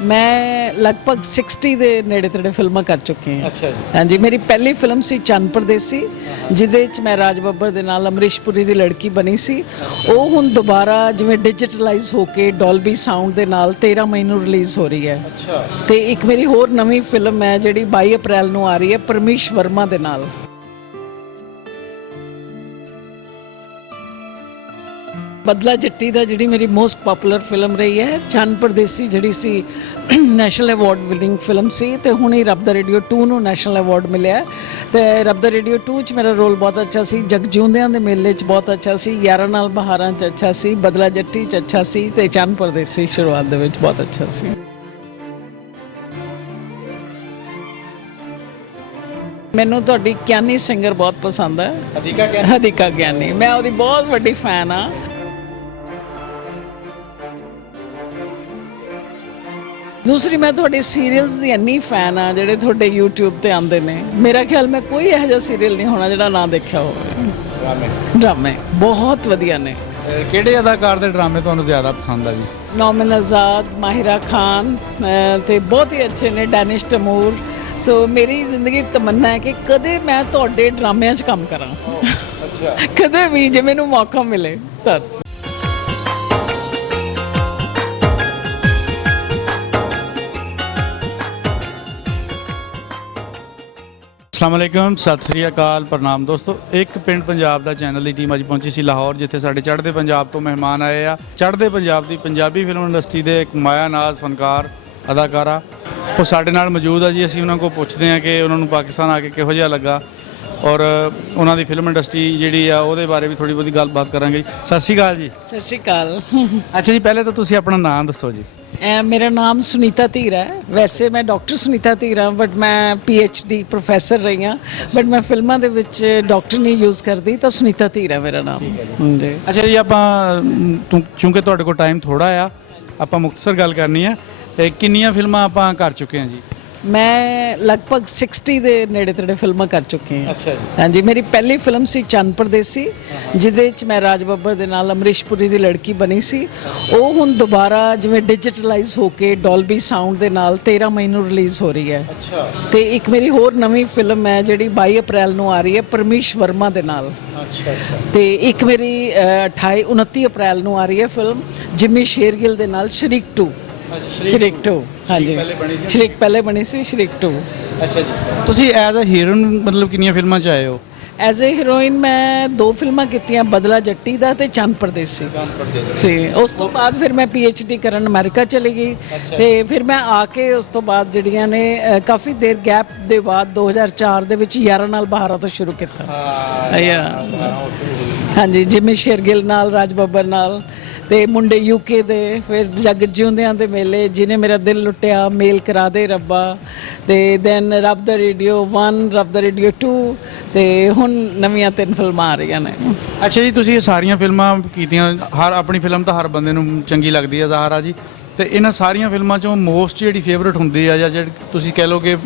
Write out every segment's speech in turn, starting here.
मैं लगभग 60 ਦੇ ਨੇੜੇ ਤੇੜੇ ਫਿਲਮਾਂ ਕਰ ਚੁੱਕੀ ਹਾਂ। ਅੱਛਾ ਜੀ। ਹਾਂਜੀ, ਮੇਰੀ ਪਹਿਲੀ ਫਿਲਮ ਸੀ ਚੰਨ ਪਰਦੇਸੀ, ਜਿਹਦੇ ਚ ਮੈਂ ਰਾਜ ਬੱਬਰ ਦੇ ਨਾਲ ਅਮਰੀਸ਼ ਪੁਰੀ ਦੀ ਲੜਕੀ ਬਣੀ ਸੀ। ਉਹ ਹੁਣ ਦੁਬਾਰਾ ਜਿਵੇਂ ਡਿਜੀਟਲਾਈਜ਼ ਹੋ ਕੇ ਡੋਲਬੀ ਸਾਊਂਡ ਦੇ ਨਾਲ 13 ਮਈ ਨੂੰ ਰਿਲੀਜ਼ ਹੋ ਰਹੀ ਹੈ। ਅੱਛਾ। ਤੇ ਇੱਕ ਮੇਰੀ ਹੋਰ ਨਵੀਂ ਫਿਲਮ ਹੈ ਜਿਹੜੀ 22 ਅਪ੍ਰੈਲ ਨੂੰ ਆ ਰਹੀ ਹੈ ਪਰਮੇਸ਼ ਵਰਮਾ ਦੇ ਨਾਲ। ਬਦਲਾ ਜੱਟੀ ਦਾ ਜਿਹੜੀ ਮੇਰੀ ਮੋਸਟ ਪਪੂਲਰ ਫਿਲਮ ਰਹੀ ਹੈ। ਚੰਨ ਪਰਦੇਸੀ ਜਿਹੜੀ ਸੀ ਨੈਸ਼ਨਲ ਅਵਾਰਡ ਵਿਨਿੰਗ ਫਿਲਮ ਸੀ, ਤੇ ਹੁਣ ਹੀ ਰੱਬ ਦਾ ਰੇਡੀਓ 2 ਨੂੰ ਨੈਸ਼ਨਲ ਅਵਾਰਡ ਮਿਲਿਆ। ਤੇ ਰੱਬ ਦਾ ਰੇਡੀਓ 2 ਚ ਮੇਰਾ ਰੋਲ ਬਹੁਤ ਅੱਛਾ ਸੀ, ਜਗਜੀਉਂਦਿਆਂ ਦੇ ਮੇਲੇ ਚ ਬਹੁਤ ਅੱਛਾ ਸੀ, ਯਾਰਾਂ ਨਾਲ ਬਹਾਰਾਂ ਚ ਅੱਛਾ ਸੀ, ਬਦਲਾ ਜੱਟੀ ਚ ਅੱਛਾ ਸੀ, ਤੇ ਚੰਨ ਪਰਦੇਸੀ ਸ਼ੁਰੂਆਤ ਦੇ ਵਿੱਚ ਬਹੁਤ ਅੱਛਾ ਸੀ। ਮੈਨੂੰ ਤੁਹਾਡੀ ਗਿਆਨੀ ਸਿੰਗਰ ਬਹੁਤ ਪਸੰਦ ਹੈ, ਹਦੀਕਾ ਗਿਆਨੀ। ਮੈਂ ਉਹਦੀ ਬਹੁਤ ਵੱਡੀ ਫੈਨ ਹਾਂ। ਦੂਸਰੀ, ਮੈਂ ਤੁਹਾਡੇ ਸੀਰੀਅਲਸ ਦੀ ਇੰਨੀ ਫੈਨ ਆ ਜਿਹੜੇ ਤੁਹਾਡੇ YouTube ਤੇ ਆਉਂਦੇ ਨੇ। ਮੇਰਾ ਖਿਆਲ ਮੈਂ ਕੋਈ ਇਹੋ ਜਿਹਾ ਸੀਰੀਅਲ ਨਹੀਂ ਹੋਣਾ ਜਿਹੜਾ ਨਾ ਦੇਖਿਆ ਹੋਵੇ। ਡਰਾਮੇ ਬਹੁਤ ਵਧੀਆ ਨੇ। ਕਿਹੜੇ ਅਦਾਕਾਰ ਦੇ ਡਰਾਮੇ ਤੁਹਾਨੂੰ ਜ਼ਿਆਦਾ ਪਸੰਦ ਆ ਜੀ? ਨੌਮਨ ਆਜ਼ਾਦ, ਮਾਹਿਰਾ ਖਾਨ ਤੇ ਬਹੁਤ ਹੀ ਅੱਛੇ ਨੇ, ਡੈਨਿਸ਼ ਤਮੂਰ। ਸੋ ਮੇਰੀ ਜ਼ਿੰਦਗੀ ਤਮੰਨਾ ਹੈ ਕਿ ਕਦੇ ਮੈਂ ਤੁਹਾਡੇ ਡਰਾਮਿਆਂ 'ਚ ਕੰਮ ਕਰਾਂ। ਅੱਛਾ। ਕਦੇ ਵੀ ਜੇ ਮੈਨੂੰ ਮੌਕਾ ਮਿਲੇ ਤਾਂ। अस्सलाम वालेकुम, सत श्री अकाल, प्रणाम दोस्तों। एक पिंड पंजाब ਦਾ ਚੈਨਲ ਦੀ ਟੀਮ ਅੱਜ ਪਹੁੰਚੀ ਸੀ ਲਾਹੌਰ, ਜਿੱਥੇ ਸਾਡੇ ਚੜ੍ਹਦੇ ਪੰਜਾਬ ਤੋਂ ਮਹਿਮਾਨ ਆਏ ਆ। ਚੜ੍ਹਦੇ ਪੰਜਾਬ ਦੀ ਪੰਜਾਬੀ ਫਿਲਮ ਇੰਡਸਟਰੀ ਦੇ ਇੱਕ ਮਾਇਆ-ਨਾਜ਼ ਫਨਕਾਰ ਅਦਾਕਾਰਾ ਉਹ ਸਾਡੇ ਨਾਲ ਮੌਜੂਦ ਆ ਜੀ। ਅਸੀਂ ਉਹਨਾਂ ਕੋਲ ਪੁੱਛਦੇ ਹਾਂ ਕਿ ਉਹਨਾਂ ਨੂੰ ਪਾਕਿਸਤਾਨ ਆ ਕੇ ਕਿਹੋ ਜਿਹਾ ਲੱਗਾ, ਔਰ ਉਹਨਾਂ ਦੀ ਫਿਲਮ ਇੰਡਸਟਰੀ ਜਿਹੜੀ ਆ ਉਹਦੇ ਬਾਰੇ ਵੀ ਥੋੜ੍ਹੀ ਬਹੁਤੀ ਗੱਲਬਾਤ ਕਰਾਂਗੇ। ਸਤਿ ਸ਼੍ਰੀ ਅਕਾਲ ਜੀ। ਸਤਿ ਸ਼੍ਰੀ ਅਕਾਲ। ਅੱਛਾ ਜੀ, ਪਹਿਲੇ ਤਾਂ ਤੁਸੀਂ ਆਪਣਾ ਨਾਮ ਦੱਸੋ ਜੀ। ਮੇਰਾ ਨਾਮ ਸੁਨੀਤਾ ਧੀਰ ਹੈ। ਵੈਸੇ ਮੈਂ ਡਾਕਟਰ ਸੁਨੀਤਾ ਧੀਰ ਹਾਂ, ਬਟ ਮੈਂ PhD ਪ੍ਰੋਫੈਸਰ ਰਹੀ ਹਾਂ, ਬਟ ਮੈਂ ਫਿਲਮਾਂ ਦੇ ਵਿੱਚ ਡਾਕਟਰ ਨਹੀਂ ਯੂਜ਼ ਕਰਦੀ, ਤਾਂ ਸੁਨੀਤਾ ਧੀਰ ਹੈ ਮੇਰਾ ਨਾਮ। ਜੀ। ਅੱਛਾ ਜੀ, ਆਪਾਂ ਚੂੰਕਿ ਤੁਹਾਡੇ ਕੋਲ ਟਾਈਮ ਥੋੜਾ ਆ, ਆਪਾਂ ਮੁਖਤਸਰ ਗੱਲ ਕਰਨੀ ਆ। ਕਿੰਨੀਆਂ ਫਿਲਮਾਂ ਆਪਾਂ ਕਰ ਚੁੱਕੇ ਹਾਂ ਜੀ? ਮੈਂ ਲਗਭਗ 60 ਦੇ ਨੇੜੇ ਤੇੜੇ ਫਿਲਮਾਂ ਕਰ ਚੁੱਕੀ ਹਾਂ। ਅੱਛਾ ਜੀ। ਹਾਂਜੀ, ਮੇਰੀ ਪਹਿਲੀ ਫਿਲਮ ਸੀ ਚੰਨ ਪਰਦੇਸੀ, ਜਿਹਦੇ ਚ ਮੈਂ ਰਾਜ ਬੱਬਰ ਦੇ ਨਾਲ ਅਮਰੀਸ਼ ਪੁਰੀ ਦੀ ਲੜਕੀ ਬਣੀ ਸੀ। ਉਹ ਹੁਣ ਦੁਬਾਰਾ ਜਿਵੇਂ ਡਿਜੀਟਲਾਈਜ਼ ਹੋ ਕੇ ਡੋਲਬੀ ਸਾਊਂਡ ਦੇ ਨਾਲ 13 ਮਈ ਨੂੰ ਰਿਲੀਜ਼ ਹੋ ਰਹੀ ਹੈ। ਅੱਛਾ। ਤੇ ਇੱਕ ਮੇਰੀ ਹੋਰ ਨਵੀਂ ਫਿਲਮ ਹੈ ਜਿਹੜੀ 22 ਅਪ੍ਰੈਲ ਨੂੰ ਆ ਰਹੀ ਹੈ ਪਰਮੇਸ਼ ਵਰਮਾ ਦੇ ਨਾਲ। ਅੱਛਾ। ਤੇ ਇੱਕ ਮੇਰੀ 29 ਅਪ੍ਰੈਲ ਨੂੰ ਆ ਰਹੀ ਹੈ ਫਿਲਮ ਜਿਮੀ ਸ਼ੇਰਗਿੱਲ ਦੇ ਨਾਲ ਸ਼ਰੀਕ 2। ਸ਼ਰੀਕ 2, ਹਾਂਜੀ। ਸ਼ਰੀਕ ਪਹਿਲੇ ਬਣੀ ਸੀ, ਸ਼ਰੀਕ 2। ਅੱਛਾ ਜੀ। ਤੁਸੀਂ ਐਜ਼ ਅ ਹੀਰੋਇਨ ਮਤਲਬ ਕਿੰਨੀਆਂ ਫਿਲਮਾਂ 'ਚ ਆਏ ਹੋ? ਐਜ਼ ਏ ਹੀਰੋਇਨ ਮੈਂ 2 ਫਿਲਮਾਂ ਕੀਤੀਆਂ, ਬਦਲਾ ਜੱਟੀ ਦਾ ਤੇ ਚੰਨ ਪਰਦੇਸੀ ਸੀ। ਉਸ ਤੋਂ ਬਾਅਦ ਫਿਰ ਮੈਂ PhD ਕਰਨ ਅਮਰੀਕਾ ਚਲੀ ਗਈ, ਤੇ ਫਿਰ ਮੈਂ ਆ ਕੇ ਉਸ ਤੋਂ ਬਾਅਦ ਜਿਹੜੀਆਂ ਨੇ ਕਾਫੀ ਦੇਰ ਗੈਪ ਦੇ ਬਾਅਦ 2004 ਦੇ ਵਿੱਚ ਯਾਰਾਂ ਨਾਲ ਬਹਾਰਾਂ ਤੋਂ ਸ਼ੁਰੂ ਕੀਤਾ। ਹਾਂਜੀ, ਜਿਮੀ ਸ਼ੇਰਗਿੱਲ ਨਾਲ, ਰਾਜ ਬੱਬਰ ਨਾਲ, ਤੇ ਮੁੰਡੇ UK ਦੇ, ਫਿਰ ਜਗ ਜਿਉਂਦਿਆਂ ਦੇ ਮੇਲੇ, ਜਿਹਨੇ ਮੇਰਾ ਦਿਲ ਲੁੱਟਿਆ, ਮੇਲ ਕਰਾ ਦੇ ਰੱਬਾ, ਤੇ ਦੈਨ ਰੱਬ ਦਾ ਰੇਡੀਓ 1, ਰੱਬ ਦਾ ਰੇਡੀਓ 2, ਤੇ ਹੁਣ ਨਵੀਆਂ 3 ਫਿਲਮਾਂ ਆ ਰਹੀਆਂ ਨੇ। ਅੱਛਾ ਜੀ, ਤੁਸੀਂ ਇਹ ਸਾਰੀਆਂ ਫਿਲਮਾਂ ਕੀਤੀਆਂ। ਆਪਣੀ ਫਿਲਮ ਤਾਂ ਹਰ ਬੰਦੇ ਨੂੰ ਚੰਗੀ ਲੱਗਦੀ ਹੈ ਜ਼ਾਹਰਾ ਜੀ, ਤੇ ਇਹਨਾਂ ਸਾਰੀਆਂ ਫਿਲਮਾਂ 'ਚੋਂ ਮੋਸਟ ਜਿਹੜੀ ਫੇਵਰਟ ਹੁੰਦੀ ਆ, ਜਾਂ ਜਿਹੜੀ ਤੁਸੀਂ ਕਹਿ ਲਓ ਕਿ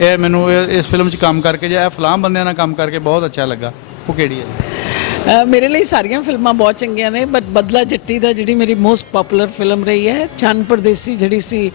ਇਹ ਮੈਨੂੰ ਇਸ ਫਿਲਮ 'ਚ ਕੰਮ ਕਰਕੇ ਜਾਂ ਇਹ ਫਲਾਮ ਬੰਦਿਆਂ ਨਾਲ ਕੰਮ ਕਰਕੇ ਬਹੁਤ ਅੱਛਾ ਲੱਗਾ, ਉਹ ਕਿਹੜੀ ਹੈ? ਮੇਰੇ ਲਈ ਸਾਰੀਆਂ ਫਿਲਮਾਂ ਬਹੁਤ ਚੰਗੀਆਂ ਨੇ, ਬਟ ਬਦਲਾ ਜੱਟੀ ਦਾ ਜਿਹੜੀ ਮੇਰੀ ਮੋਸਟ ਪਪੂਲਰ ਫਿਲਮ ਰਹੀ ਹੈ। ਚੰਨ ਪਰਦੇਸੀ ਜਿਹੜੀ ਸੀ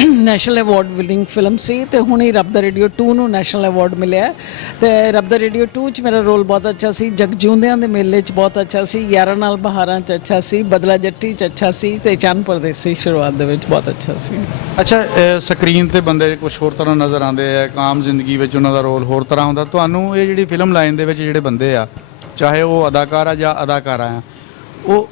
ਨੈਸ਼ਨਲ ਅਵਾਰਡ ਵਿਨਿੰਗ ਫਿਲਮ ਸੀ, ਤੇ ਹੁਣ ਹੀ ਰੱਬ ਦਾ ਰੇਡੀਓ 2 ਨੂੰ ਨੈਸ਼ਨਲ ਅਵਾਰਡ ਮਿਲਿਆ। ਤੇ ਰੱਬ ਦਾ ਰੇਡੀਓ 2 ਚ ਮੇਰਾ ਰੋਲ ਬਹੁਤ ਅੱਛਾ ਸੀ, ਜਗਜੀਉਂਦਿਆਂ ਦੇ ਮੇਲੇ 'ਚ ਬਹੁਤ ਅੱਛਾ ਸੀ, ਯਾਰਾਂ ਨਾਲ ਬਹਾਰਾਂ 'ਚ ਅੱਛਾ ਸੀ, ਬਦਲਾ ਜੱਟੀ 'ਚ ਅੱਛਾ ਸੀ, ਤੇ ਚੰਨ ਪਰਦੇਸੀ ਸ਼ੁਰੂਆਤ ਦੇ ਵਿੱਚ ਬਹੁਤ ਅੱਛਾ ਸੀ। ਅੱਛਾ, ਸਕਰੀਨ ਤੇ ਬੰਦੇ ਕੁਝ ਹੋਰ ਤਰ੍ਹਾਂ ਨਜ਼ਰ ਆਉਂਦੇ ਆ, ਆਮ ਜ਼ਿੰਦਗੀ ਵਿੱਚ ਉਹਨਾਂ ਦਾ ਰੋਲ ਹੋਰ ਤਰ੍ਹਾਂ ਹੁੰਦਾ। ਤੁਹਾਨੂੰ ਇਹ ਜਿਹੜੀ ਫਿਲਮ ਲਾਈਨ ਦੇ ਵਿੱਚ ਜਿਹੜੇ ਬੰਦੇ ਆ, ਚਾਹੇ ਉਹ ਅਦਾਕਾਰ ਆ ਜਾਂ ਅਦਾਕਾਰਾ ਆ, ਉਹ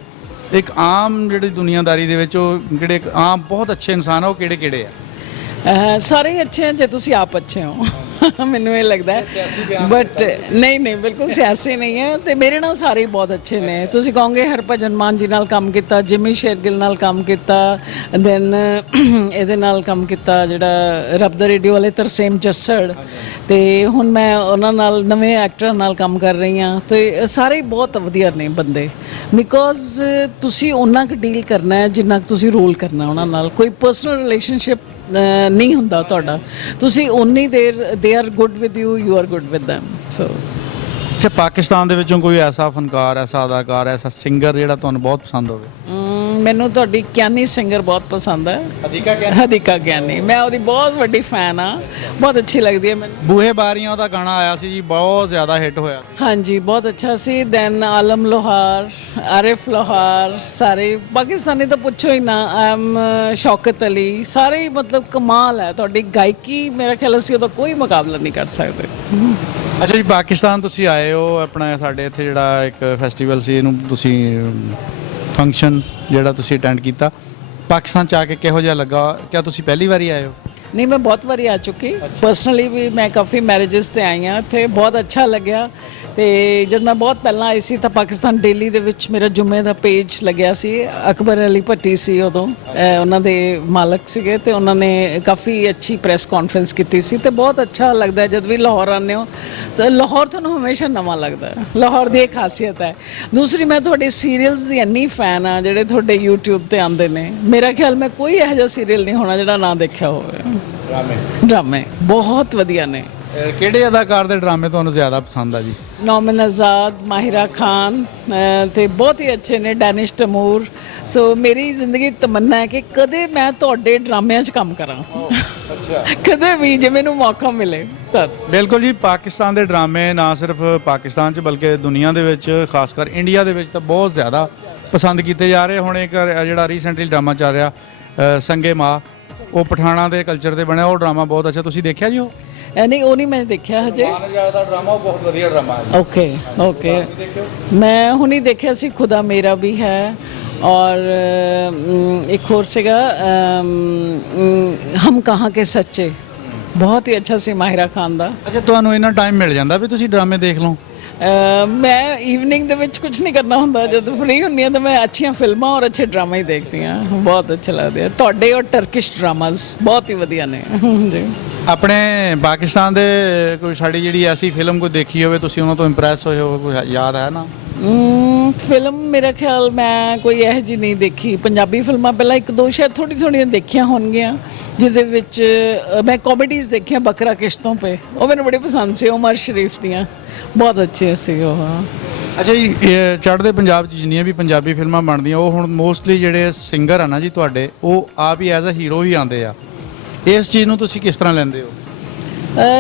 ਇੱਕ ਆਮ ਜਿਹੜੀ ਦੁਨੀਆਦਾਰੀ ਦੇ ਵਿੱਚ ਉਹ ਜਿਹੜੇ ਆਮ ਬਹੁਤ ਅੱਛੇ ਇਨਸਾਨ ਆ, ਉਹ ਕਿਹੜੇ ਕਿਹੜੇ ਆ? ਸਾਰੇ ਹੀ ਅੱਛੇ ਹਨ ਜੇ ਤੁਸੀਂ ਆਪ ਅੱਛੇ ਹੋ। ਮੈਨੂੰ ਇਹ ਲੱਗਦਾ ਹੈ, ਬਟ ਨਹੀਂ, ਬਿਲਕੁਲ ਸਿਆਸੀ ਨਹੀਂ ਹੈ। ਤੇ ਮੇਰੇ ਨਾਲ ਸਾਰੇ ਹੀ ਬਹੁਤ ਅੱਛੇ ਨੇ। ਤੁਸੀਂ ਕਹੋਗੇ ਹਰਭਜਨ ਮਾਨ ਜੀ ਨਾਲ ਕੰਮ ਕੀਤਾ, ਜਿਮੀ ਸ਼ੇਰਗਿੱਲ ਨਾਲ ਕੰਮ ਕੀਤਾ, ਦੈਨ ਇਹਦੇ ਨਾਲ ਕੰਮ ਕੀਤਾ ਜਿਹੜਾ ਰੱਬ ਦਾ ਰੇਡੀਓ ਵਾਲੇ ਤਰਸੇਮ ਜੱਸੜ, ਤੇ ਹੁਣ ਮੈਂ ਉਹਨਾਂ ਨਾਲ ਨਵੇਂ ਐਕਟਰਾਂ ਨਾਲ ਕੰਮ ਕਰ ਰਹੀ ਹਾਂ। ਤੇ ਸਾਰੇ ਹੀ ਬਹੁਤ ਵਧੀਆ ਨੇ ਬੰਦੇ, ਬਿਕੋਜ਼ ਤੁਸੀਂ ਉਹਨਾਂ ਕੁ ਡੀਲ ਕਰਨਾ ਹੈ ਜਿੰਨਾ ਕੁ ਤੁਸੀਂ ਰੋਲ ਕਰਨਾ ਉਹਨਾਂ ਨਾਲ। ਕੋਈ ਪਰਸਨਲ ਰਿਲੇਸ਼ਨਸ਼ਿਪ ਨਹੀਂ ਹੁੰਦਾ ਤੁਹਾਡਾ। ਤੁਸੀਂ ਓਨੀ ਦੇਰ they are good with you are good with them. So ਅੱਛਾ, ਪਾਕਿਸਤਾਨ ਦੇ ਵਿੱਚੋਂ ਕੋਈ ਐਸਾ ਫਨਕਾਰ, ਐਸਾ ਅਦਾਕਾਰ, ਐਸਾ ਸਿੰਗਰ ਜਿਹੜਾ ਤੁਹਾਨੂੰ ਬਹੁਤ ਪਸੰਦ ਹੋਵੇ? ਮੈਨੂੰ ਤੁਹਾਡੀ ਗਿਆਨੀ ਸਿੰਗਰ ਬਹੁਤ ਪਸੰਦ ਹੈ, ਹਦੀਕਾ ਗਿਆਨੀ। ਮੈਂ ਉਹਦੀ ਬਹੁਤ ਵੱਡੀ ਫੈਨ ਆ, ਬਹੁਤ ਅੱਛੀ ਲੱਗਦੀ ਹੈ ਮੈਨੂੰ। ਬੂਹੇ ਬਾਰੀਆਂ ਦਾ ਗਾਣਾ ਆਇਆ ਸੀ ਜੀ, ਬਹੁਤ ਜ਼ਿਆਦਾ ਹਿੱਟ ਹੋਇਆ ਸੀ। ਹਾਂਜੀ, ਬਹੁਤ ਅੱਛਾ ਸੀ। ਦੈਨ ਆਲਮ ਲੋਹਾਰ, ਆਰਿਫ ਲੋਹਾਰ, ਸਾਰੇ ਪਾਕਿਸਤਾਨੀ ਤਾਂ ਪੁੱਛੋ ਹੀ ਨਾ। ਐਮ ਸ਼ੌਕਤ ਅਲੀ, ਸਾਰੇ ਹੀ ਮਤਲਬ ਕਮਾਲ ਹੈ। ਤੁਹਾਡੀ ਗਾਇਕੀ ਮੇਰਾ ਖਿਆਲ ਅਸੀਂ ਉਹਦਾ ਕੋਈ ਮੁਕਾਬਲਾ ਨਹੀਂ ਕਰ ਸਕਦੇ। ਅੱਛਾ ਜੀ, ਪਾਕਿਸਤਾਨ ਤੁਸੀਂ ਆਏ ਹੋ, ਆਪਣਾ ਸਾਡੇ ਇੱਥੇ ਜਿਹੜਾ ਇੱਕ ਫੈਸਟੀਵਲ ਸੀ, ਇਹਨੂੰ ਤੁਸੀਂ ਫੰਕਸ਼ਨ ਜਿਹੜਾ ਤੁਸੀਂ ਅਟੈਂਡ ਕੀਤਾ, ਪਾਕਿਸਤਾਨ 'ਚ ਆ ਕੇ ਕਿਹੋ ਜਿਹਾ ਲੱਗਾ? ਕਿਆ ਤੁਸੀਂ ਪਹਿਲੀ ਵਾਰੀ ਆਏ ਹੋ? ਨਹੀਂ, ਮੈਂ ਬਹੁਤ ਵਾਰੀ ਆ ਚੁੱਕੀ। ਪਰਸਨਲੀ ਵੀ ਮੈਂ ਕਾਫੀ ਮੈਰਿਜਸ ਤੇ ਆਈ ਹਾਂ ਇੱਥੇ, ਬਹੁਤ ਅੱਛਾ ਲੱਗਿਆ। ਤੇ ਜਦ ਮੈਂ ਬਹੁਤ ਪਹਿਲਾਂ ਆਈ ਸੀ ਤਾਂ ਪਾਕਿਸਤਾਨ ਡੇਲੀ ਦੇ ਵਿੱਚ ਮੇਰਾ ਜੁਮੇ ਦਾ ਪੇਜ ਲੱਗਿਆ ਸੀ। ਅਕਬਰ ਅਲੀ ਭੱਟੀ ਸੀ ਉਦੋਂ, ਉਹਨਾਂ ਦੇ ਮਾਲਕ ਸੀਗੇ, ਤੇ ਉਹਨਾਂ ਨੇ ਕਾਫੀ ਅੱਛੀ ਪ੍ਰੈਸ ਕਾਨਫਰੰਸ ਕੀਤੀ ਸੀ। ਤੇ ਬਹੁਤ ਅੱਛਾ ਲੱਗਦਾ ਜਦ ਵੀ ਲਾਹੌਰ ਆਉਂਦੇ ਹੋ, ਤਾਂ ਲਾਹੌਰ ਤੁਹਾਨੂੰ ਹਮੇਸ਼ਾ ਨਵਾਂ ਲੱਗਦਾ ਹੈ। ਲਾਹੌਰ ਦੀ ਇੱਕ ਖਾਸੀਅਤ ਹੈ। ਦੂਸਰੀ, ਮੈਂ ਤੁਹਾਡੇ ਸੀਰੀਅਲਸ ਦੀ ਇੰਨੀ ਫੈਨ ਆ ਜਿਹੜੇ ਤੁਹਾਡੇ YouTube ਤੇ ਆਉਂਦੇ ਨੇ। ਮੇਰਾ ਖਿਆਲ ਮੈਂ ਕੋਈ ਇਹੋ ਜਿਹਾ ਸੀਰੀਅਲ ਨਹੀਂ ਹੋਣਾ ਜਿਹੜਾ ਨਾ ਦੇਖਿਆ ਹੋਵੇ। ਡਰਾਮੇ ਬਹੁਤ ਵਧੀਆ ਨੇ। ਕਿਹੜੇ ਅਦਾਕਾਰ ਦੇ ਡਰਾਮੇ ਤੁਹਾਨੂੰ ਜ਼ਿਆਦਾ ਪਸੰਦ ਆ ਜੀ? ਨੌਮਨ ਆਜ਼ਾਦ, ਮਾਹਿਰਾ ਖਾਨ, ਤੇ ਬਹੁਤ ਹੀ ਅੱਛੇ ਨੇ, ਡੈਨਿਸ਼ ਤਮੂਰ। ਸੋ ਮੇਰੀ ਜ਼ਿੰਦਗੀ ਤਮੰਨਾ ਹੈ ਕਿ ਕਦੇ ਮੈਂ ਤੁਹਾਡੇ ਡਰਾਮਿਆਂ 'ਚ ਕੰਮ ਕਰਾਂ। ਕਦੇ ਵੀ, ਜੇ ਮੈਨੂੰ ਮੌਕਾ ਮਿਲੇ ਤਾਂ। ਬਿਲਕੁਲ ਜੀ, ਪਾਕਿਸਤਾਨ ਦੇ ਡਰਾਮੇ ਨਾ ਸਿਰਫ ਪਾਕਿਸਤਾਨ 'ਚ ਬਲਕਿ ਦੁਨੀਆ ਦੇ ਵਿੱਚ, ਖਾਸ ਕਰ ਇੰਡੀਆ ਦੇ ਵਿੱਚ ਤਾਂ ਬਹੁਤ ਜ਼ਿਆਦਾ ਪਸੰਦ ਕੀਤੇ ਜਾ ਰਹੇ। ਹੁਣ ਇੱਕ ਜਿਹੜਾ ਰੀਸੈਂਟਲੀ ਡਰਾਮਾ ਚੱਲ ਰਿਹਾ ਸੰਗੇ ਮਾਂ, ਉਹ ਪਠਾਣਾ ਦੇ ਕਲਚਰ ਤੇ ਬਣਿਆ, ਉਹ ਡਰਾਮਾ ਬਹੁਤ ਅੱਛਾ। ਤੁਸੀਂ ਦੇਖਿਆ ਜੀ ਉਹ? ਨਹੀਂ, ਉਹ ਨਹੀਂ ਮੈਂ ਦੇਖਿਆ ਹਜੇ। ਦਾ ਡਰਾਮਾ, ਉਹ ਬਹੁਤ ਵਧੀਆ ਡਰਾਮਾ ਹੈ। ਓਕੇ ਮੈਂ ਹੁਣੀ ਦੇਖਿਆ ਸੀ ਖੁਦਾ ਮੇਰਾ ਵੀ ਹੈ, ਔਰ ਇੱਕ ਹੋਰ ਸੀਗਾ ਹਮ ਕਹਾਂ ਕੇ ਸੱਚੇ, ਬਹੁਤ ਹੀ ਅੱਛਾ ਸੀ ਮਾਹਿਰਾ ਖਾਨ ਦਾ। ਅੱਛਾ, ਤੁਹਾਨੂੰ ਇੰਨਾ ਟਾਈਮ ਮਿਲ ਜਾਂਦਾ ਵੀ ਤੁਸੀਂ ਡਰਾਮੇ ਦੇਖ ਲਓ? ਮੈਂ ਈਵਨਿੰਗ ਦੇ ਵਿੱਚ ਕੁਝ ਨਹੀਂ ਕਰਨਾ ਹੁੰਦਾ, ਜਦੋਂ ਫ੍ਰੀ ਹੁੰਦੀ ਹਾਂ ਤਾਂ ਮੈਂ ਅੱਛੀਆਂ ਫਿਲਮਾਂ ਔਰ ਅੱਛੇ ਡਰਾਮਾ ਹੀ ਦੇਖਦੀ ਹਾਂ। ਬਹੁਤ ਅੱਛੇ ਲੱਗਦੇ ਆ ਤੁਹਾਡੇ ਔਰ ਟਰਕਿਸ਼ ਡਰਾਮਾਸ, ਬਹੁਤ ਹੀ ਵਧੀਆ ਨੇ ਜੀ। ਆਪਣੇ ਪਾਕਿਸਤਾਨ ਦੇ ਕੋਈ ਸਾਡੀ ਜਿਹੜੀ ਐਸੀ ਫਿਲਮ ਕੋਈ ਦੇਖੀ ਹੋਵੇ, ਤੁਸੀਂ ਉਹਨਾਂ ਤੋਂ ਇੰਪ੍ਰੈਸ ਹੋਏ ਹੋ, ਕੋਈ ਯਾਦ ਹੈ ਨਾ? ਫਿਲਮ ਮੇਰਾ ਖਿਆਲ ਮੈਂ ਕੋਈ ਇਹੋ ਜਿਹੀ ਨਹੀਂ ਦੇਖੀ। ਪੰਜਾਬੀ ਫਿਲਮਾਂ ਪਹਿਲਾਂ ਇੱਕ ਦੋ ਸ਼ਾਇਦ ਥੋੜ੍ਹੀਆਂ ਦੇਖੀਆਂ ਹੋਣਗੀਆਂ, ਜਿਹਦੇ ਵਿੱਚ ਮੈਂ ਕਾਮੇਡੀਜ਼ ਦੇਖੀਆਂ। ਬੱਕਰਾ ਕਿਸ਼ਤੋਂ ਪੇ, ਉਹ ਮੈਨੂੰ ਬੜੀ ਪਸੰਦ ਸੀ, ਉਮਰ ਸ਼ਰੀਫ ਦੀਆਂ, ਬਹੁਤ ਅੱਛੇ ਸੀ ਉਹ। ਅੱਛਾ ਜੀ, ਚੜ੍ਹਦੇ ਪੰਜਾਬ 'ਚ ਜਿੰਨੀਆਂ ਵੀ ਪੰਜਾਬੀ ਫਿਲਮਾਂ ਬਣਦੀਆਂ, ਉਹ ਹੁਣ ਮੋਸਟਲੀ ਜਿਹੜੇ ਸਿੰਗਰ ਆ ਨਾ ਜੀ ਤੁਹਾਡੇ, ਉਹ ਆਪ ਹੀ ਐਜ਼ ਅ ਹੀਰੋ ਹੀ ਆਉਂਦੇ ਆ। ਇਸ ਚੀਜ਼ ਨੂੰ ਤੁਸੀਂ ਕਿਸ ਤਰ੍ਹਾਂ ਲੈਂਦੇ ਹੋ?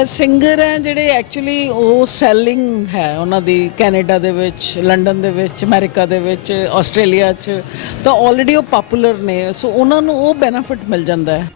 ਸਿੰਗਰ ਹੈ ਜਿਹੜੇ ਐਕਚੁਅਲੀ ਉਹ ਸੈਲਿੰਗ ਹੈ ਉਹਨਾਂ ਦੀ, ਕੈਨੇਡਾ ਦੇ ਵਿੱਚ, ਲੰਡਨ ਦੇ ਵਿੱਚ, ਅਮਰੀਕਾ ਦੇ ਵਿੱਚ, ਆਸਟ੍ਰੇਲੀਆ 'ਚ, ਤਾਂ ਆਲਰੇਡੀ ਉਹ ਪਪੂਲਰ ਨੇ। ਸੋ ਉਹਨਾਂ ਨੂੰ ਉਹ ਬੈਨੀਫਿਟ ਮਿਲ ਜਾਂਦਾ ਹੈ।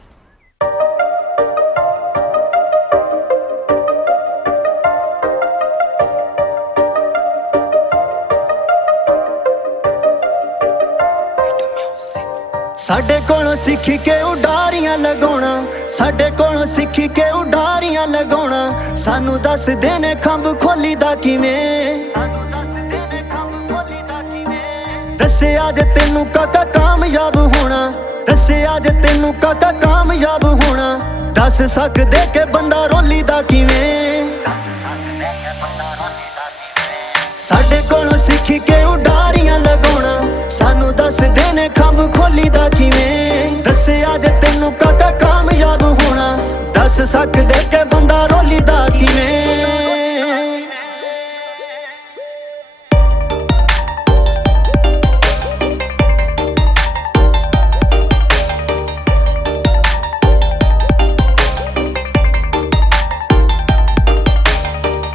ਸਾਡੇ ਕੋਲੋਂ ਸਿੱਖ ਕੇ ਉਡਾਰੀਆਂ ਲਗਾਉਣਾ, ਸਾਡੇ ਕੋਲੋਂ ਸਿੱਖ ਕੇ ਉਡਾਰੀਆਂ ਲਗਾਉਣਾ, ਸਾਨੂੰ ਦੱਸਦੇ ਨੇ ਖੰਭ ਖੋਲੀ ਦਾ ਕਿਵੇਂ, ਸਾਨੂੰ ਦੱਸਦੇ ਨੇ ਖੰਭ ਖੋਲੀ ਦਾ ਕਿਵੇਂ। ਦੱਸਿਆ ਜੇ ਤੈਨੂੰ ਕਾਕਾ ਕਾਮਯਾਬ ਹੋਣਾ, ਦੱਸਿਆ ਜੇ ਤੈਨੂੰ ਕਾਕਾ ਕਾਮਯਾਬ ਹੋਣਾ, ਦੱਸ ਸਕਦੇ ਕਿ ਬੰਦਾ ਰੋਲੀ ਦਾ ਕਿਵੇਂ, ਦੱਸ ਸਕਦੇ ਕਿ ਬੰਦਾ ਰੋਲੀ ਦਾ ਕਿਵੇਂ। ਸਾਡੇ ਕੋਲੋਂ ਸਿੱਖ ਕੇ ਉਡਾਰੀਆਂ ਲਗਾਉਣਾ, ਸਾਨੂੰ ਦੱਸਦੇ ਨੇ ਖੰਭ ਖੋਲੀ ਦਾ ਕਿਵੇਂ। ਦੱਸਿਆ ਜੇ ਤੈਨੂੰ ਕਾਕਾ ਕਾਮਯਾਬ ਹੋਣਾ, ਦੱਸ ਸਕਦੇ ਕਿ ਬੰਦਾ ਰੋਲੀ ਦਾ ਕਿਵੇਂ।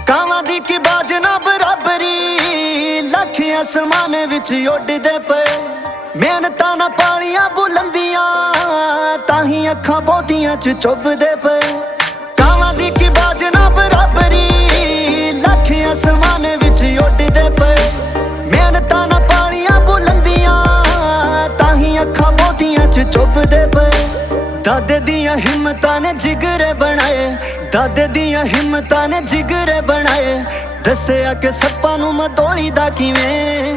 ਕਾਵਾਂ ਦੀ ਕੀ ਬਾਜ ਨਾ ਬਰਾਬਰੀ, ਲੱਖ ਅਸਮਾਨ ਵਿੱਚ ਉੱਡਦੇ ਪਏ, ਮਿਹਨਤਾਂ ਨਾ ਪਾਲੀਆਂ ਬੁਲੰਦੀਆਂ, ਤਾਂ ਹੀ ਅੱਖਾਂ ਬਹੁਤੀਆਂ 'ਚ ਚੁੱਭਦੇ ਪਏ। ਕਾਵਾਂ ਦੀ ਕੀ ਬਾਜ ਨਾ ਬਰਾਬਰੀ, ਲੱਖ ਅਸਮਾਨ ਵਿੱਚ ਉੱਡਦੇ ਪਏ, ਮਿਹਨਤਾਂ ਨਾ ਪਾਲੀਆਂ ਬੁਲੰਦੀਆਂ, ਤਾਂ ਹੀ ਅੱਖਾਂ ਬਹੁਤੀਆਂ 'ਚ ਚੁੱਭਦੇ ਪਏ। ਦਾਦੇ ਦੀਆਂ ਹਿੰਮਤਾਂ ਨੇ ਜਿਗਰੇ ਬਣਾਏ, ਦਾਦੇ ਦੀਆਂ ਹਿੰਮਤਾਂ ਨੇ ਜਿਗਰੇ ਬਣਾਏ, ਦੱਸਿਆ ਕਿ ਸੱਪਾਂ ਨੂੰ ਮਤੋਲੀ ਦਾ ਕਿਵੇਂ।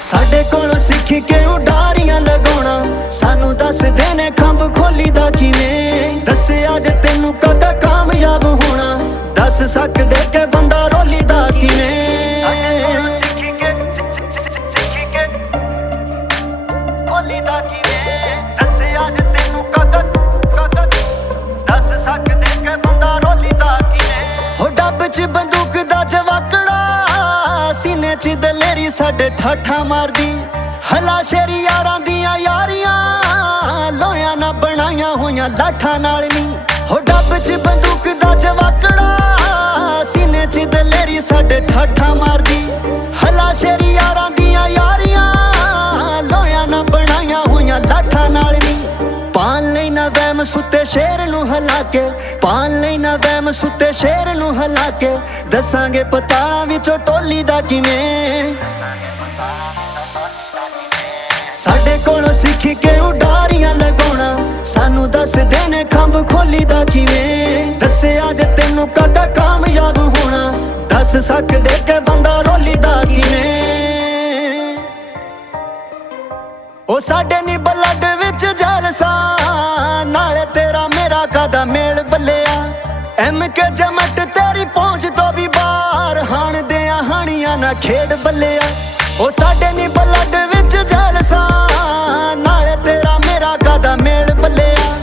ਸਾਡੇ ਕੋਲੋਂ ਸਿੱਖ ਕੇ ਉਡਾਰੀਆਂ ਲਗਾਉਣਾ, ਸਾਨੂੰ ਦੱਸਦੇ ਨੇ ਖੰਭ ਖੋਲੀ ਦਾ ਕਿਵੇਂ। ਦੱਸਿਆ ਜੇ ਤੈਨੂੰ ਕਾਕਾ ਕਾਮਯਾਬ ਹੋਣਾ, ਦੱਸ ਸਕਦੇ ਕਿ ਬੰਦਾ ਰੋਲੀ ਦਾ ਕਿਵੇਂ। ਸਾਡੇ ਕੋਲੋਂ ਸਿੱਖ ਕੇ ਖੋਲੀ ਦਾ ਕਿਵੇਂ। ਦੱਸਿਆ ਜੇ ਤੈਨੂੰ ਕਾਕਾ ਦੱਸ ਸਕਦੇ ਕਿ ਬੰਦਾ ਰੋਲੀ ਦਾ ਕਿਵੇਂ। ਹੋ ਡੱਬ 'ਚ ਬੰਦੂਕ ਦਾ ਜਵਾਕੜਾ, ਸੀਨੇ ਚ ਦਲੇਰੀ ਸਾਡੇ ਠਾਠਾਂ ਮਾਰਦੀ ਹਲਾ ਸ਼ੇਰੀ ਯਾਰਾਂ ਦੀਆਂ ਯਾਰੀਆਂ ਲੋਇਆਂ ਨਾ ਬਣਾਈਆਂ ਹੋਈਆਂ ਲਾਠਾਂ ਨਾਲ ਨਹੀਂ ਹੋ ਡੱਬ ਚ ਬੰਦੂਕ ਦਾ ਜਵਾਕੜਾ ਸੀਨੇ ਚ ਦਲੇਰੀ ਸਾਡੇ ਠਾਠਾਂ ਮਾਰਦੀ ਹਲਾ ਸ਼ੇਰੀ ਯਾਰਾਂ ਦੀਆਂ ਯਾਰੀਆਂ ਲੋਇਆਂ ਨਾ ਬਣਾਈਆਂ ਹੋਈਆਂ ਲਾਠਾਂ ਨਾਲ ਨਹੀਂ ਪਾਲ ਲਈ ਨਾ ਵਹਿਮ ਸੁੱਤੇ ਸ਼ੇਰ ਨੂੰ ਹਲਾ ਕੇ ਪਾਲ ਲਈ ਨਾ ਵਹਿਮ ਸੁੱਤੇ ਸ਼ੇਰ ਨੂੰ ਹਲਾ ਕੇ ਦੱਸਾਂਗੇ ਪਤਾਲਾਂ ਵਿੱਚੋਂ ਟੋਲੀ ਦਾ ਕਿਵੇਂ ਸਾਡੇ ਕੋਲੋਂ ਸਿੱਖ ਕੇ ਉਡਾਰੀਆਂ ਲਗਾਉਣਾ ਸਾਨੂੰ ਦੱਸਦੇ ਨੇ ਖੰਭ ਖੋਲੀ ਦਾ ਕਿਵੇਂ ਦੱਸਿਆ ਜੇ ਤੈਨੂੰ ਕਾਕਾ ਕਾਮਯਾਬ ਹੋਣਾ ਦੱਸ ਸਕਦੇ ਕਿ ਬੰਦਾ ਰੋਲੀ ਦਾ ਕਿਵੇਂ ਉਹ ਸਾਡੇ ਨੀ ਬਲੱਡ ਵਿੱਚ ਜਲਸਾ ਨਾਲੇ ਤੇਰਾ ਮੇਰਾ ਕਾਦਾ ਮੇਲ ਬੱਲਿਆ MK ਜਮਟ ਤੇਰੀ ਪਹੁੰਚ ਤੋਂ ਵੀ ਬਾਹਰ ਹਾਣ ਦਿਆਂ ਹਾਣੀਆਂ ਨਾ ਖੇਡ ਬੱਲਿਆ ਉਹ ਸਾਡੇ ਨੀ ਬਲੱਡ ਵਿੱਚ ਜਲਸਾ ਨਾਲੇ ਤੇਰਾ ਮੇਰਾ ਕਾਦਾ ਮੇਲ ਬੱਲਿਆ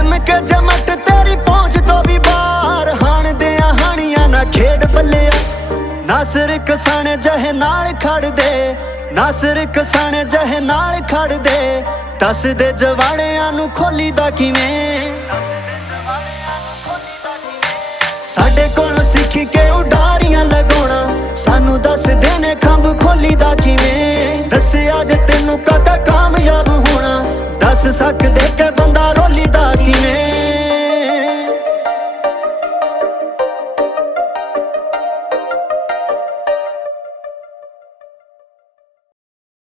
MK ਜਮਟ ਤੇਰੀ ਪਹੁੰਚ ਤੋਂ ਵੀ ਬਾਹਰ ਹਾਣ ਦਿਆਂ ਹਾਣੀਆਂ ਨਾ ਖੇਡ ਬੱਲਿਆ ਨਾਸਰ ਕਸਾਣੇ ਜਹੇ ਨਾਲ ਖੜਦੇ ਨਾਸਰ ਕਸਾਣੇ ਜਹੇ ਨਾਲ ਖੜਦੇ ਦੱਸਦੇ ਜਵਾੜਿਆਂ ਨੂੰ ਖੋਲੀ ਦਾ ਕਿਵੇਂ ਸਾਡੇ ਕੋਲੋਂ ਸਿੱਖ ਕੇ ਉਡਾਰੀਆਂ ਲਗਾਉਣਾ ਸਾਨੂੰ ਦੱਸਦੇ ਨੇ ਖੰਭ ਖੋਲੀ ਦਾ ਕਿਵੇਂ ਦੱਸਿਆ ਜੇ ਤੈਨੂੰ ਕਾਕਾ ਕਾਮਯਾਬ ਹੋਣਾ ਦੱਸ ਸਕਦੇ ਕਿ ਬੰਦਾ ਰੋਲੀ ਦਾ ਕਿਵੇਂ